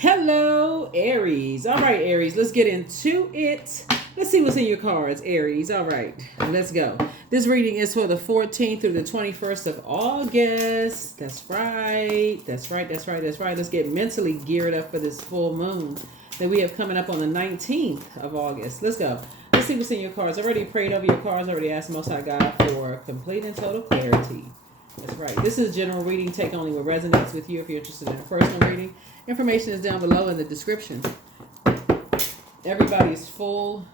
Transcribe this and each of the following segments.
Hello, Aries. All right, Aries, let's get into it. Let's see what's in your cards, Aries. All right, let's go. This reading is for the 14th through the 21st of August. That's right. That's right. That's right. That's right. Let's get mentally geared up for this full moon that we have coming up on the 19th of August. Let's go. Let's see what's in your cards. I already prayed over your cards. I already asked Most High God for complete and total clarity. That's right. This is general reading. Take only what resonates with you. If you're interested in a personal reading, information is down below in the description. Everybody's full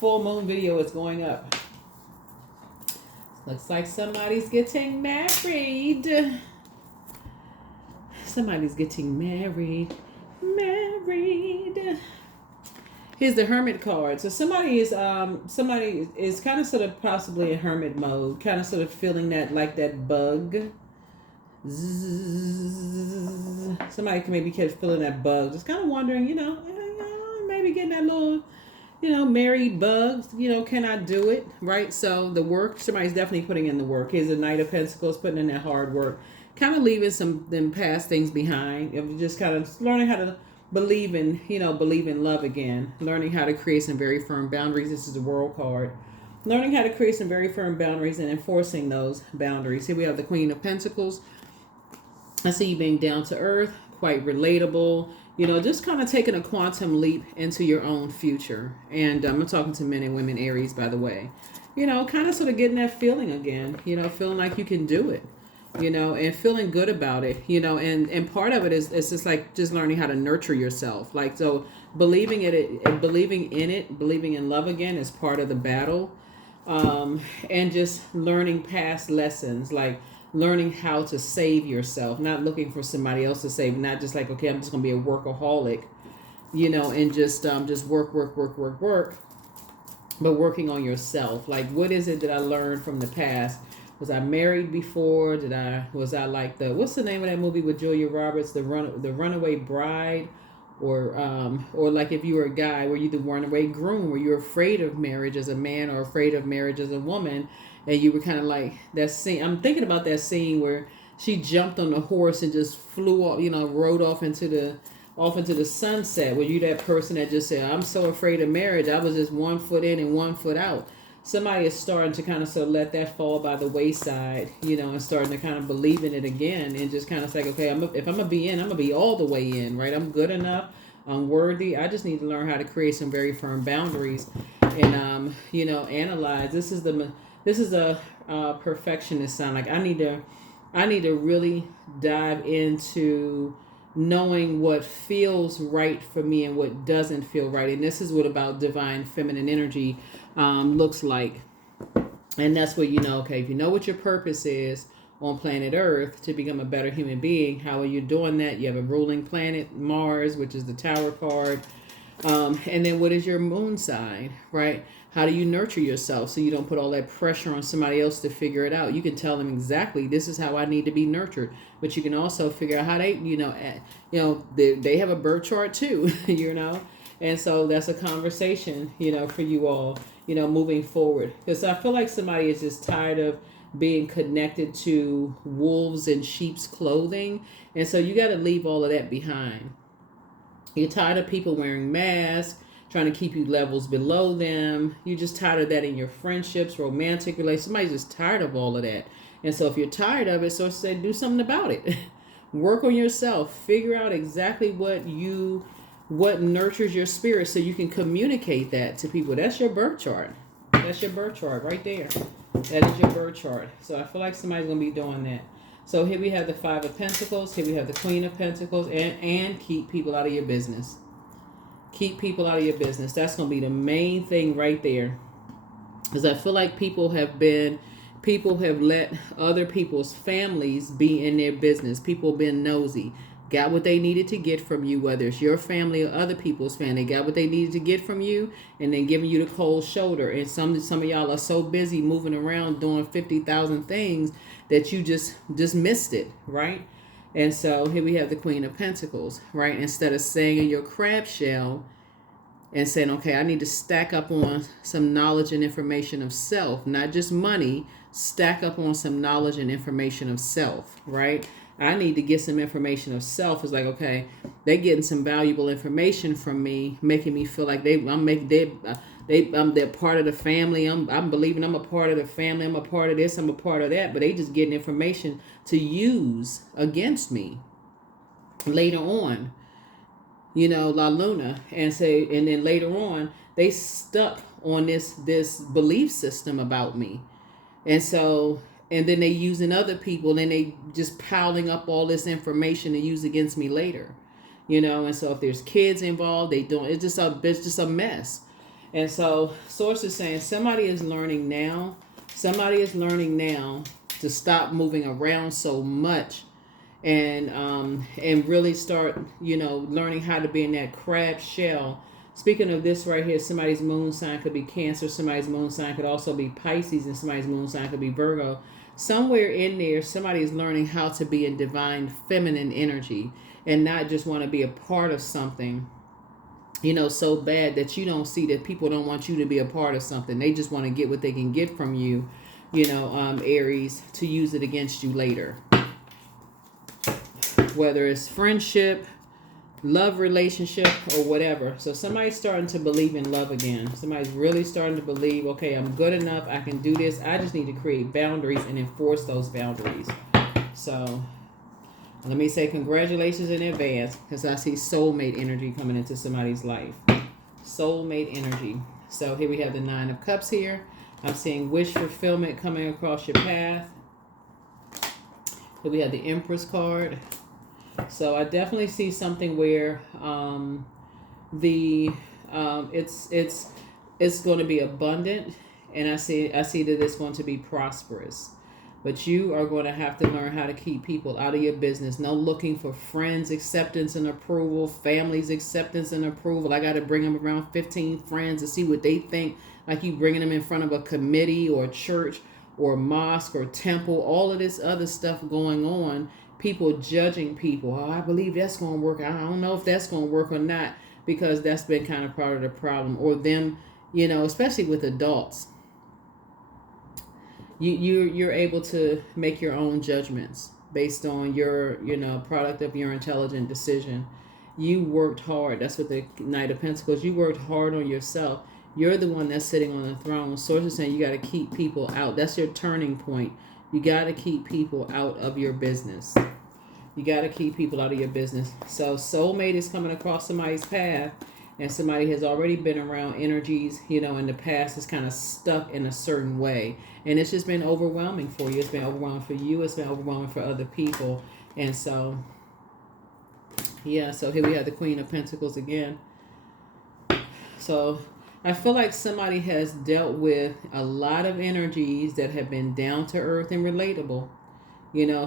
moon video is going up. Looks like somebody's getting married. Somebody's getting married. Here's the Hermit card. So somebody is kind of sort of possibly in hermit mode, kind of sort of feeling that like that bug. Zzz. Somebody can maybe catch feeling that bug, just kind of wondering, maybe getting that little, married bugs. Can I do it? Right. So the work, somebody's definitely putting in the work. Here's the Knight of Pentacles, putting in that hard work, kind of leaving some them past things behind. Just kind of learning how to believe in love again, learning how to create some very firm boundaries. This is the World card. Learning how to create some very firm boundaries and enforcing those boundaries. Here we have the Queen of Pentacles. I see you being down to earth, quite relatable, just kind of taking a quantum leap into your own future. And I'm talking to men and women, Aries, by the way. Kind of sort of getting that feeling again, feeling like you can do it. And feeling good about it, and part of it is it's just like just learning how to nurture yourself. Like, so believing in love again is part of the battle. And just learning past lessons, like learning how to save yourself, not looking for somebody else to save, not just like, okay, I'm just going to be a workaholic, and just work, but working on yourself. Like, what is it that I learned from the past? Was I married before? Was I like what's the name of that movie with Julia Roberts, the Runaway Bride? Or like if you were a guy, were you the runaway groom? Were you afraid of marriage as a man or afraid of marriage as a woman? And you were kind of like that scene. I'm thinking about that scene where she jumped on the horse and just flew off, rode off into the sunset. Were you that person that just said, I'm so afraid of marriage, I was just 1 foot in and 1 foot out? Somebody is starting to kind of sort of let that fall by the wayside, and starting to kind of believe in it again, and just kind of say, okay, if I'm going to be in, I'm going to be all the way in, right? I'm good enough. I'm worthy. I just need to learn how to create some very firm boundaries and, analyze. This is a perfectionist sign. Like, I need to really dive into knowing what feels right for me and what doesn't feel right. And this is what about divine feminine energy looks like. And that's where okay, if you know what your purpose is on planet Earth to become a better human being, how are you doing that? You have a ruling planet, Mars, which is the Tower card. And then what is your moon sign, right? How do you nurture yourself so you don't put all that pressure on somebody else to figure it out? You can tell them exactly, this is how I need to be nurtured. But you can also figure out how they, they have a birth chart too, And so that's a conversation, for you all, moving forward. Because I feel like somebody is just tired of being connected to wolves in sheep's clothing. And so you got to leave all of that behind. You're tired of people wearing masks, trying to keep you levels below them. You're just tired of that in your friendships, romantic relations. Somebody's just tired of all of that. And so if you're tired of it, so say do something about it. Work on yourself. Figure out exactly what nurtures your spirit so you can communicate that to people. That's your birth chart. That's your birth chart right there. That is your birth chart. So I feel like somebody's going to be doing that. So here we have the Five of Pentacles. Here we have the Queen of Pentacles. And keep people out of your business. Keep people out of your business. That's going to be the main thing right there. Because I feel like people have let other people's families be in their business. People been nosy. Got what they needed to get from you, whether it's your family or other people's family. Got what they needed to get from you and then giving you the cold shoulder. And some of y'all are so busy moving around doing 50,000 things that you just missed it, right? And so here we have the Queen of Pentacles, right? Instead of staying in your crab shell and saying, okay, I need to stack up on some knowledge and information of self, not just money, stack up on some knowledge and information of self, right? I need to get some information of self. It's like, okay, they getting some valuable information from me, making me feel like they're part of the family. I'm believing I'm a part of the family. I'm a part of this. I'm a part of that. But they just getting information to use against me later on. La Luna, and then later on they stuck on this belief system about me, and so and then they using other people, and they just piling up all this information to use against me later, and so if there's kids involved, they don't. It's just a mess. And so source is saying somebody is learning now. Somebody is learning now to stop moving around so much, and really start learning how to be in that crab shell. Speaking of this right here, somebody's moon sign could be Cancer, somebody's moon sign could also be Pisces, and somebody's moon sign could be Virgo. Somewhere in there, somebody is learning how to be in divine feminine energy and not just want to be a part of something, so bad that you don't see that people don't want you to be a part of something. They just want to get what they can get from you, Aries, to use it against you later. Whether it's friendship, love relationship, or whatever. So somebody's starting to believe in love again. Somebody's really starting to believe, okay, I'm good enough. I can do this. I just need to create boundaries and enforce those boundaries. So let me say congratulations in advance, because I see soulmate energy coming into somebody's life. Soulmate energy. So here we have the 9 of Cups here. I'm seeing wish fulfillment coming across your path. Here we have the Empress card. So I definitely see something where it's going to be abundant, and I see that it's going to be prosperous. But you are going to have to learn how to keep people out of your business. No looking for friends' acceptance and approval, family's acceptance and approval. I got to bring them around 15 friends to see what they think. Like you bringing them in front of a committee or a church or a mosque or temple, all of this other stuff going on. People judging people. Oh, I believe that's going to work. I don't know if that's going to work or not, because that's been kind of part of the problem. Or them, especially with adults. You're able to make your own judgments based on your, product of your intelligent decision. You worked hard. That's what the Knight of Pentacles. You worked hard on yourself. You're the one that's sitting on the throne. Source is saying you got to keep people out. That's your turning point. You got to keep people out of your business. You got to keep people out of your business. So soulmate is coming across somebody's path, and somebody has already been around energies, in the past is kind of stuck in a certain way. And it's just been overwhelming for you. It's been overwhelming for you. It's been overwhelming for other people. And so, yeah, so here we have the Queen of Pentacles again. So I feel like somebody has dealt with a lot of energies that have been down to earth and relatable.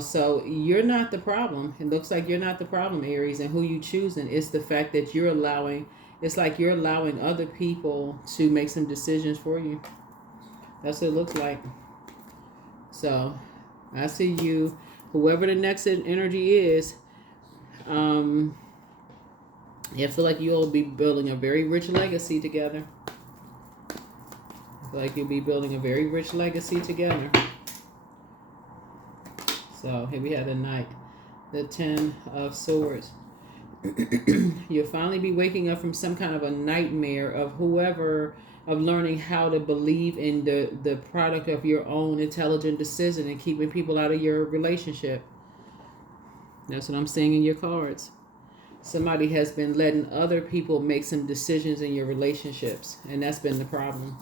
So you're not the problem. It looks like you're not the problem, Aries, and who you choosing. It's the fact that you're allowing other people to make some decisions for you. That's what it looks like. So I see you, whoever the next energy is, I feel like you'll be building a very rich legacy together. I feel like you'll be building a very rich legacy together. So here we have the Knight, the 10 of Swords. You'll finally be waking up from some kind of a nightmare of learning how to believe in the product of your own intelligent decision and keeping people out of your relationship. That's what I'm seeing in your cards. Somebody has been letting other people make some decisions in your relationships, and that's been the problem.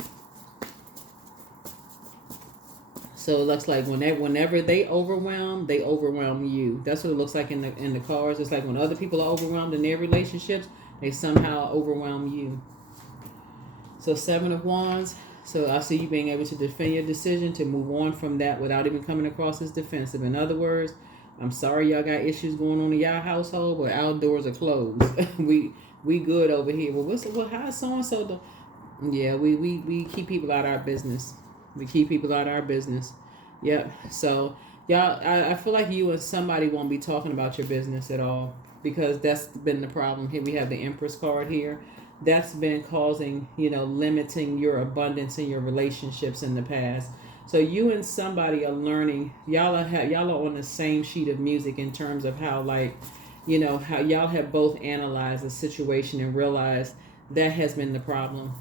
So it looks like whenever they overwhelm you. That's what it looks like in the cards. It's like when other people are overwhelmed in their relationships, they somehow overwhelm you. So 7 of Wands. So I see you being able to defend your decision, to move on from that without even coming across as defensive. In other words, I'm sorry y'all got issues going on in y'all household, but our doors are closed. we good over here. Well, how so and so? Yeah, we keep people out of our business. We keep people out of our business. Yep. So y'all, I feel like you and somebody won't be talking about your business at all, because that's been the problem. Here we have the Empress card here. That's been causing, limiting your abundance in your relationships in the past. So you and somebody are learning. Y'all are on the same sheet of music in terms of how, like, how y'all have both analyzed the situation and realized that has been the problem.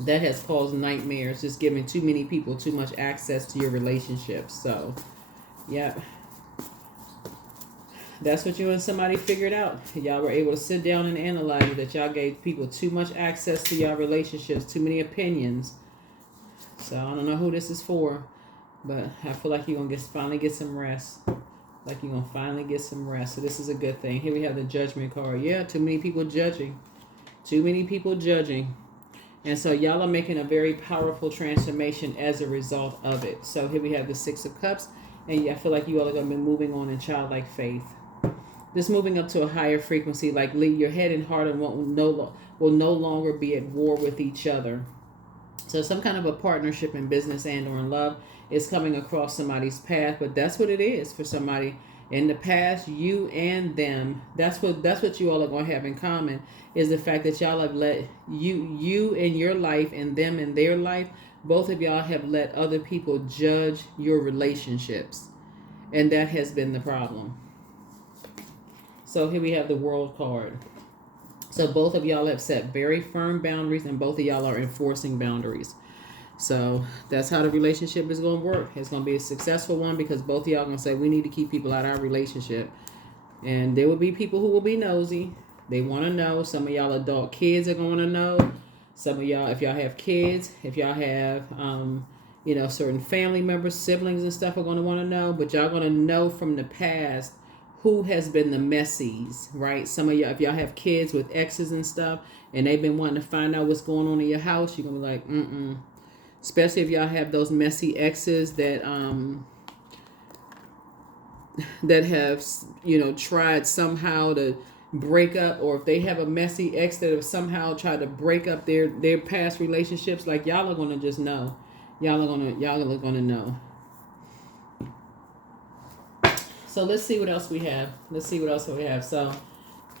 That has caused nightmares, just giving too many people too much access to your relationships. So, yeah. That's what you and somebody figured out. Y'all were able to sit down and analyze it, that y'all gave people too much access to your relationships, too many opinions. So I don't know who this is for, but I feel like you're going to finally get some rest. Like you're going to finally get some rest. So this is a good thing. Here we have the Judgment card. Yeah, too many people judging. Too many people judging. And so y'all are making a very powerful transformation as a result of it. So here we have the Six of Cups. And I feel like you all are going to be moving on in childlike faith. Just moving up to a higher frequency, like your head and heart and will no longer be at war with each other. So some kind of a partnership in business and or in love is coming across somebody's path, but that's what it is for somebody. In the past, you and them, that's what you all are going to have in common, is the fact that y'all have let you in your life and them in their life, both of y'all have let other people judge your relationships. And that has been the problem. So here we have the World card. So both of y'all have set very firm boundaries, and both of y'all are enforcing boundaries. So that's how the relationship is going to work. It's going to be a successful one because both of y'all are going to say, we need to keep people out of our relationship. And there will be people who will be nosy. They want to know. Some of y'all adult kids are going to know. Some of y'all, if y'all have kids, if y'all have, certain family members, siblings and stuff are going to want to know. But y'all going to know from the past who has been the messies, right? Some of y'all, if y'all have kids with exes and stuff, and they've been wanting to find out what's going on in your house, you're going to be like, Especially if y'all have those messy exes that have, tried somehow to break up, or if they have a messy ex that have somehow tried to break up their past relationships, like y'all are going to just know. Y'all are going to know. So let's see what else we have. So,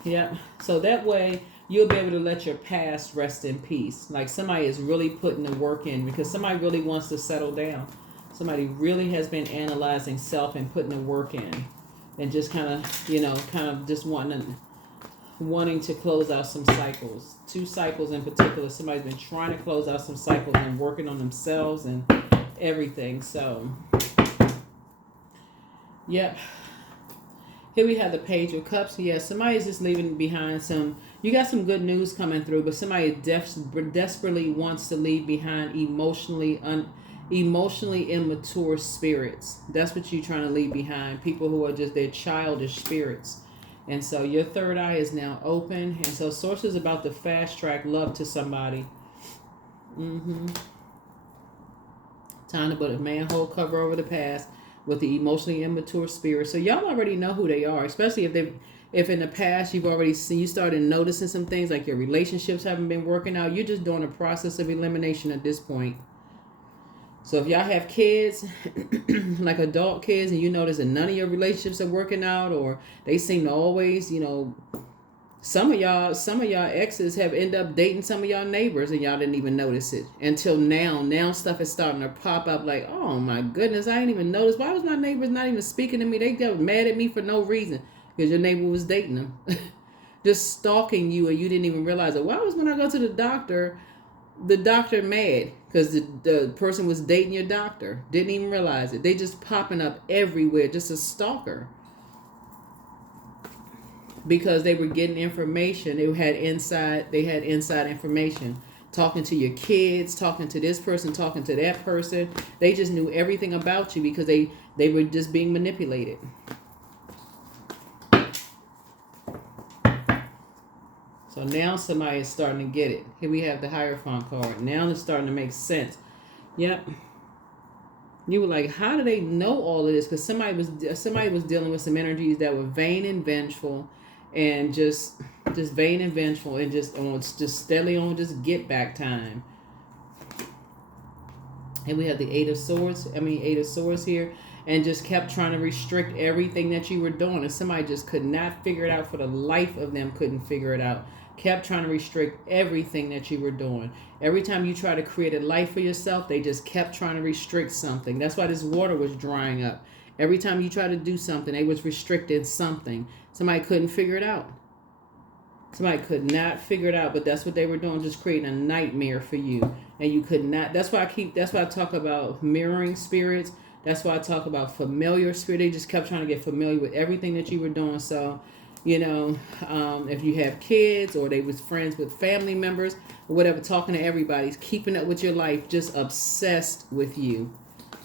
yeah. So that way you'll be able to let your past rest in peace. Like somebody is really putting the work in because somebody really wants to settle down. Somebody really has been analyzing self and putting the work in, and just kind of just wanting to close out some cycles. 2 cycles in particular. Somebody's been trying to close out some cycles and working on themselves and everything. So, yep. Here we have the Page of Cups. Yeah, somebody's just leaving behind you got some good news coming through, but somebody desperately wants to leave behind emotionally immature spirits. That's what you're trying to leave behind. People who are just their childish spirits. And so your third eye is now open. And so Source is about to fast track love to somebody. Time to put a manhole cover over the past with the emotionally immature spirit. So y'all already know who they are, especially if in the past you've already seen, you started noticing some things like your relationships haven't been working out. You're just doing a process of elimination at this point. So if y'all have kids, like adult kids, and you notice that none of your relationships are working out, or they seem to always, some of y'all exes have ended up dating some of y'all neighbors and y'all didn't even notice it until now. Now stuff is starting to pop up like, oh my goodness, I didn't even notice. Why was my neighbors not even speaking to me? They got mad at me for no reason because your neighbor was dating them. Just stalking you and you didn't even realize it. Why was when I go to the doctor mad? Because the person was dating your doctor. Didn't even realize it. They just popping up everywhere. Just a stalker. Because they were getting information. They had inside information. Talking to your kids, talking to this person, talking to that person. They just knew everything about you because they were just being manipulated. So now somebody is starting to get it. Here we have the Hierophant card. Now it's starting to make sense. Yep. You were like, how do they know all of this? Because somebody was dealing with some energies that were vain and vengeful, and just vain and vengeful, and just steadily on just get back time. And we have the Eight of Swords here, and just kept trying to restrict everything that you were doing, and somebody just could not figure it out. For the life of them, couldn't figure it out. kept trying to restrict everything that you were doing. Every time you try to create a life for yourself, they just kept trying to restrict something. That's why this water was drying up. Every time you try to do something, they was restricting something. Somebody couldn't figure it out. Somebody could not figure it out, but that's what they were doing, just creating a nightmare for you. And you could not. That's why I talk about mirroring spirits. That's why I talk about familiar spirit. They just kept trying to get familiar with everything that you were doing. So, if you have kids or they was friends with family members or whatever, talking to everybody, keeping up with your life, just obsessed with you.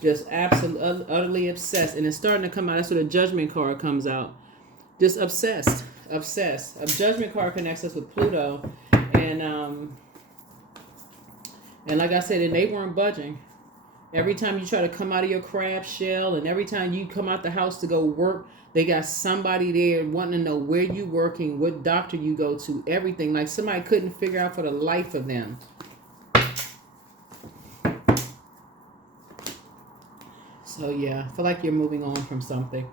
Just absolutely, utterly obsessed. And it's starting to come out. That's where the judgment card comes out. Just obsessed. A judgment card connects us with Pluto, and like I said, and they weren't budging. Every time you try to come out of your crab shell, and every time you come out the house to go work, they got somebody there wanting to know where you working, what doctor you go to, everything. Like somebody couldn't figure out for the life of them. So yeah, I feel like you're moving on from something.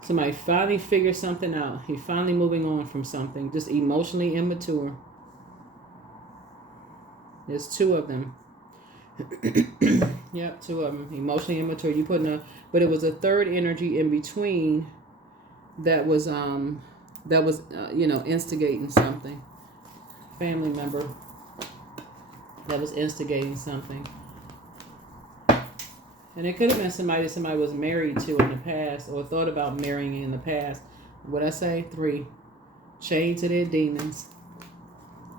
Somebody finally figured something out. You're finally moving on from something. Just emotionally immature. There's two of them. Yep, two of them. Emotionally immature. You putting but it was a third energy in between that was instigating something. Family member that was instigating something. And it could have been somebody was married to in the past or thought about marrying in the past. What I say? 3. Chained to their demons.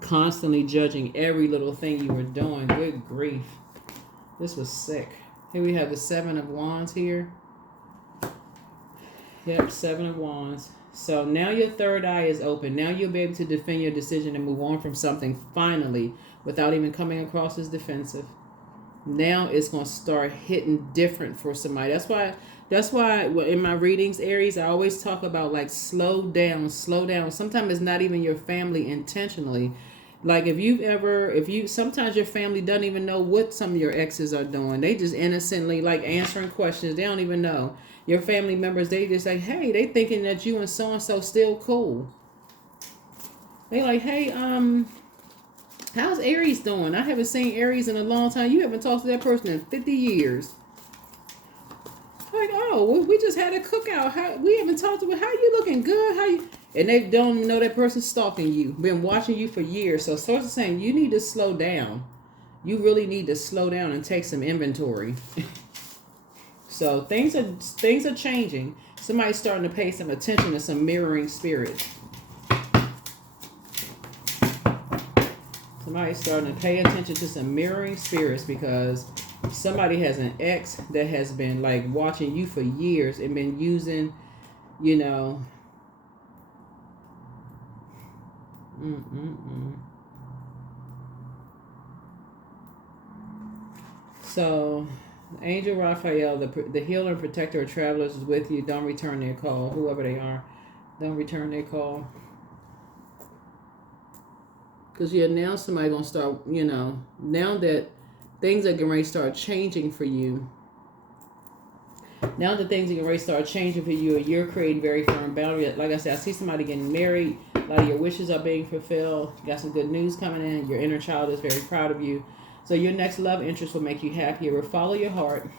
Constantly judging every little thing you were doing. Good grief. This was sick. Here we have the 7 of Wands here. Yep, 7 of Wands. So now your third eye is open. Now you'll be able to defend your decision and move on from something finally without even coming across as defensive. Now it's going to start hitting different for somebody. That's why in my readings, Aries, I always talk about like slow down. Sometimes it's not even your family intentionally. Like sometimes your family doesn't even know what some of your exes are doing. They just innocently like answering questions. They don't even know. Your family members, they just like, hey, they thinking that you and so-and-so still cool. They like, hey, how's Aries doing? I haven't seen Aries in a long time. You haven't talked to that person in 50 years. Like, oh, we just had a cookout. We haven't talked to her. How you looking? Good. And they don't even know that person's stalking you. Been watching you for years. So source is saying you need to slow down. You really need to slow down and take some inventory. So things are changing. Somebody's starting to pay some attention to some mirroring spirits. Somebody's starting to pay attention to some mirroring spirits because somebody has an ex that has been like watching you for years and been using, So, Angel Raphael, the healer and protector of travelers is with you. Don't return their call, whoever they are. Don't return their call. Because now somebody going to start, now that things are getting ready to start changing for you. Now that things are getting ready to start changing for you, and you're creating very firm boundaries. Like I said, I see somebody getting married. A lot of your wishes are being fulfilled. You got some good news coming in. Your inner child is very proud of you. So your next love interest will make you happier. Will follow your heart.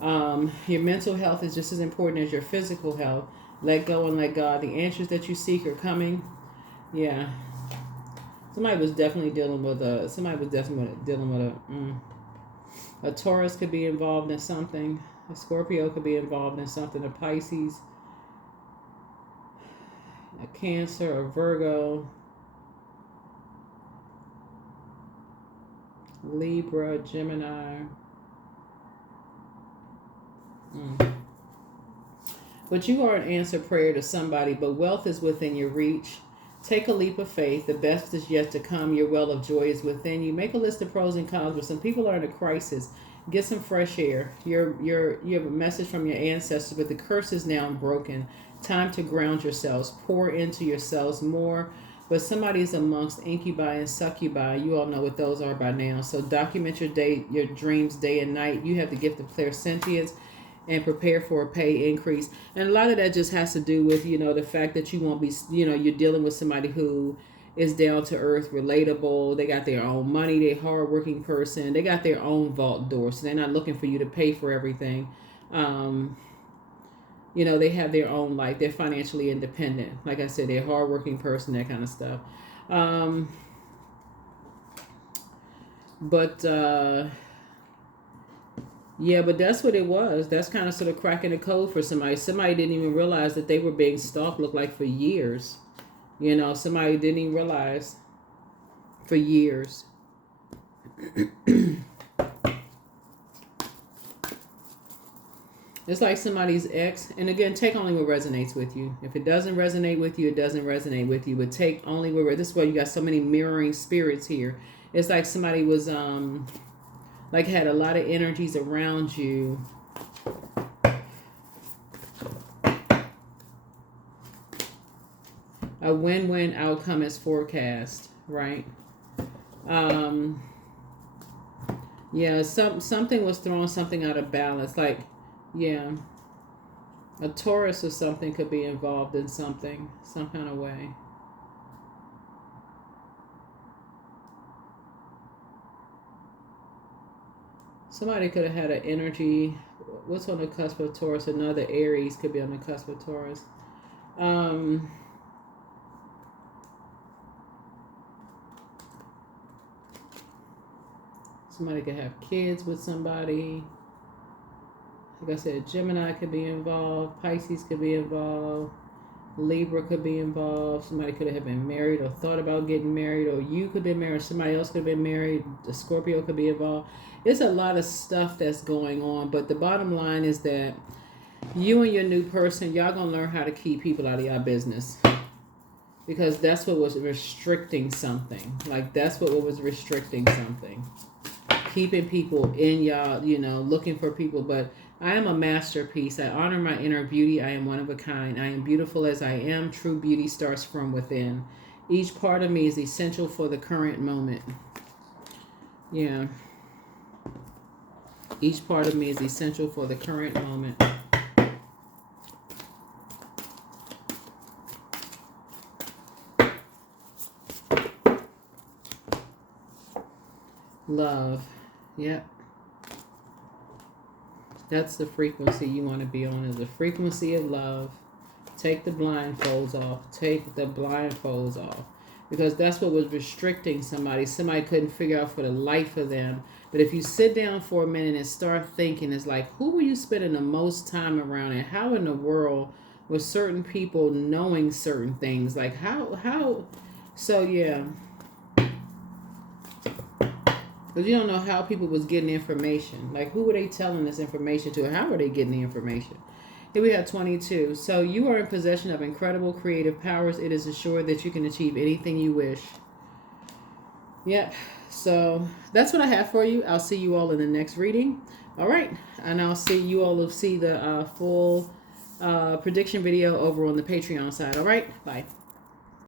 Your mental health is just as important as your physical health. Let go and let God. The answers that you seek are coming. Yeah. Somebody was definitely dealing with a Taurus could be involved in something. A Scorpio could be involved in something. A Pisces, a Cancer, a Virgo, Libra, Gemini. But you are an answered prayer to somebody, but wealth is within your reach. Take a leap of faith. The best is yet to come. Your well of joy is within you. Make a list of pros and cons. But some people are in a crisis. Get some fresh air. You have a message from your ancestors, but the curse is now broken. Time to ground yourselves. Pour into yourselves more. But somebody's amongst incubi and succubi. You all know what those are by now. So document your dreams day and night. You have the gift of clairsentience. And prepare for a pay increase. And a lot of that just has to do with, the fact that you won't be, you're dealing with somebody who is down to earth, relatable. They got their own money. They're a hardworking person. They got their own vault door, so they're not looking for you to pay for everything. You know, they have their own life. They're financially independent. Like I said, they're a hardworking person, that kind of stuff. Yeah, but that's what it was. That's kind of sort of cracking the code for somebody. Somebody didn't even realize that they were being stalked, looked like, for years. You know, somebody didn't even realize for years. It's like somebody's ex. And again, take only what resonates with you. If it doesn't resonate with you, it doesn't resonate with you. But take only what... This is why you got so many mirroring spirits here. It's like somebody was... like had a lot of energies around you. A win-win outcome is forecast, right? Yeah, something was throwing something out of balance. Like, yeah, a Taurus or something could be involved in something, some kind of way. Somebody could have had an energy. What's on the cusp of Taurus? Another Aries could be on the cusp of Taurus. Somebody could have kids with somebody. Like I said, Gemini could be involved. Pisces could be involved. Libra could be involved. Somebody could have been married or thought about getting married, or you could be married. Somebody else could have been married. The Scorpio could be involved. It's a lot of stuff that's going on, but the bottom line is that you and your new person, y'all gonna learn how to keep people out of your business, because that's what was restricting something. Like, that's what was restricting something. Keeping people in y'all, you know, looking for people. But I am a masterpiece. I honor my inner beauty. I am one of a kind. I am beautiful as I am. True beauty starts from within. Each part of me is essential for the current moment. Yeah. Each part of me is essential for the current moment. Love. Yep. That's the frequency you want to be on, is the frequency of love. Take the blindfolds off. Take the blindfolds off. Because that's what was restricting somebody. Somebody couldn't figure out for the life of them. But if you sit down for a minute and start thinking, it's like, who were you spending the most time around, and how in the world were certain people knowing certain things? Like, how, so yeah. Because you don't know how people was getting information. Like, who were they telling this information to? How were they getting the information? Here we have 22. So you are in possession of incredible creative powers. It is assured that you can achieve anything you wish. Yep. So that's what I have for you. I'll see you all in the next reading. All right. And I'll see you all will see the full prediction video over on the Patreon side. All right. Bye.